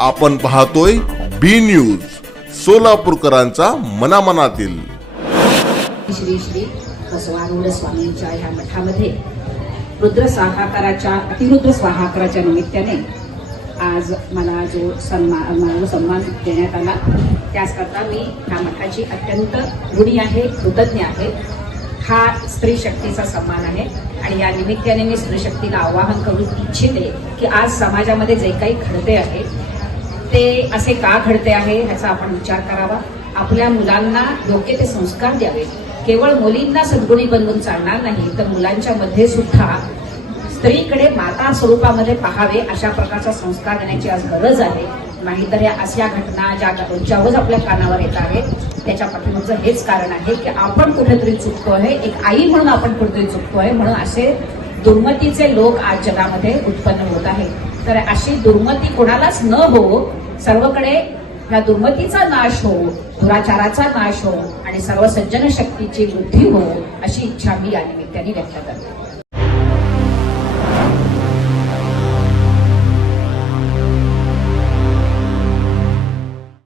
आपण पाहतोय B news सोलापूरकरांचा मनामनातील. श्री श्री बसवारूढ स्वामींच्या ह्या मठामध्ये रुद्र स्वाहाकाराच्या अतिरुद्र स्वाहाकाराच्या निमित्ताने आज मला जो सन्मान मला जो सन्मान देण्यात आला त्याचकरता मी ह्या मठाची अत्यंत ऋणी आहे कृतज्ञ आहे. हा स्त्री शक्तीचा सन्मान आहे आणि या निमित्ताने मी स्त्री शक्तीला आवाहन करू इच्छिते की आज समाजामध्ये जे काही घडते आहे ते असे का घडते आहे ह्याचा आपण विचार करावा. आपल्या मुलांना योग्य ते संस्कार द्यावे. केवळ मुलींना सद्गुणी बनवून चालणार नाही तर मुलांच्या मध्ये सुद्धा स्त्रीकडे माता स्वरूपामध्ये पाहावे अशा प्रकारचा संस्कार देण्याची आज गरज आहे. नाहीतर या अशा घटना ज्या रोजच्यावज आपल्या कानावर येत आहेत त्याच्या पाठीमागचं हेच कारण आहे की आपण कुठेतरी चुकतो आहे एक आई म्हणून आपण कुठेतरी चुकतो आहे म्हणून असे दुर्मतीचे लोक आज जगामध्ये उत्पन्न होत आहेत. तर अशी दुर्मती कोणालाच न हो सर्वकडे या दुर्मतीचा नाश हो दुराचाराचा नाश हो आणि सर्व सज्जन शक्तीची वृद्धी हो अशी इच्छा मी या निमित्ताने व्यक्त करते.